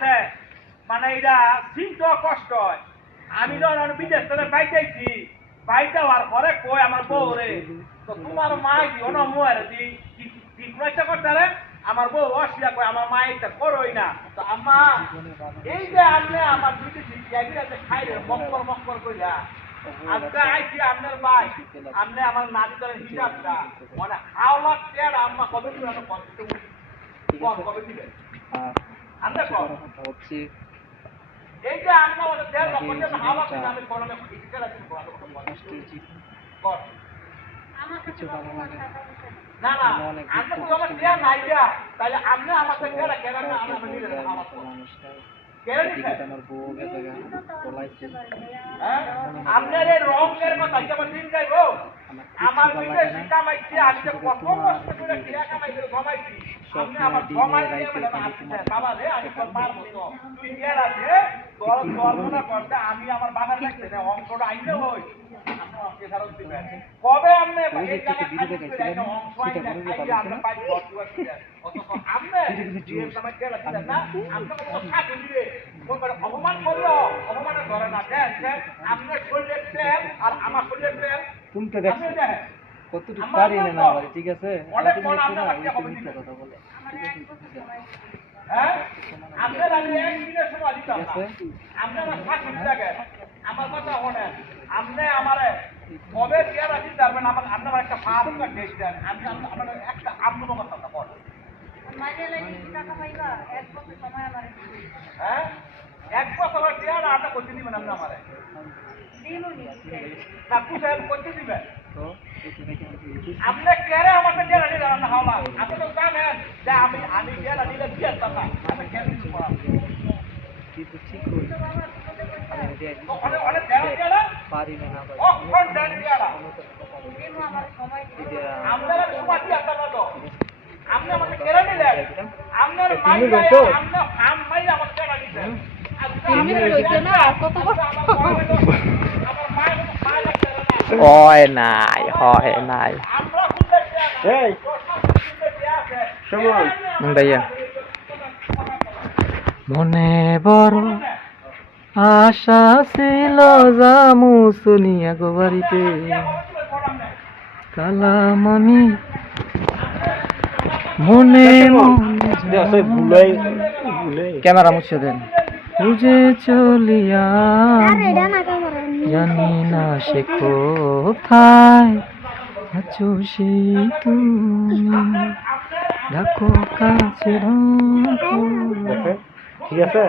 আছে মানে এটা চিন্তা কষ্ট হয় আমি যখন বিদেশ থেকে বাইতেছি বাইতে হওয়ার পরে কই আমার বউ রে তো তোমার মা দিও না মুয়ের দি ঠিক রয়েছে করতে রে আমার বউ অসুবিধা কই আমার মা এটা করোই না তো আম্মা এই যে আপনি আমার দুটি জায়গা যে খাই রে মক্কর কইরা আজকে আইছি আপনার ভাই আপনি আমার নাতি ধরেন হিসাবটা মানে হাওলা টের আম্মা কবে দিবেন কবে দিবেন আমরা হচ্ছে এই যে আমরা ওদের দেড় লক্ষ টাকা হাওলা টের আমি কোরআনে ইচ্ছা রাখি কর কিছু ভালো লাগে না না আমরা তো আমার দেয়া নাই যা তাহলে আপনি আমাকে কেন কেন না আমরা নিলে হাওলা আমার বউ গেছে বলাইছে আপনার এই রঙের কথা যেমন দিন যাইবো আমার বিদেশি কামাইছি আমি যে কত কষ্ট করে টাকা কামাই করে কমাইছি আপনি আমার কমাই দিয়ে বাবা রে আমি তোর পারবো তো তুই কে আছে তোর কল্পনা করতে আমি আমার বাবার লাগছে না অঙ্কটা আইলে হই আপনি অঙ্কে ফেরত দিবেন কবে আপনি এই টাকা খাইতে করে অঙ্ক আইলে আপনি পাই বড় অথচ আপনি যে সময় কে আছে না আপনি কোনো কথা দিবে অপমান করলো অপমানের ধরে না দেন আপনার শরীরের তেল আর আমার শরীরের তেল তুমি তো দেখছো কতটুকু পারি না ভাই ঠিক আছে কথা বলে হ্যাঁ আপনার আমি একদিনের সময় দিতাম না আপনি আমার শাশুড়ি দেখেন আমার কথা শোনেন আপনি আমারে কবে বিয়ার আছি যাবেন আমার আপনার একটা ফার্ম টেস্ট দেন আমি আপনার একটা আমনুর কথা বলেন হ্যাঁ এক বছর টিয়ার আটা করতে দিবেন আপনি আমারে না কুসেল করতে দিবেন আপনি কেরে আমাকে টিয়ার আনি জানান না হাওলা আপনি তো জানেন যে আমি টিয়ার আনিলে বিয়ার টাকা আমি কেন কিছু করাবো পারি না আপনার সময় দিয়ে আপনার তো আপনি আমাকে কেড়ে নিলেন আপনার মাই আমাকে কেড়ে নিলেন হয় নাই ভাইয়া মনে বড় আশা ছিল জামু শুনিয়া গো বাড়িতে কালাম আমি মনে ক্যামেরা মুছে দেন বুঝে চলিয়া জানি না সে কোথায় আছো সেই তুমি ডাকো কাছে ঠিক আছে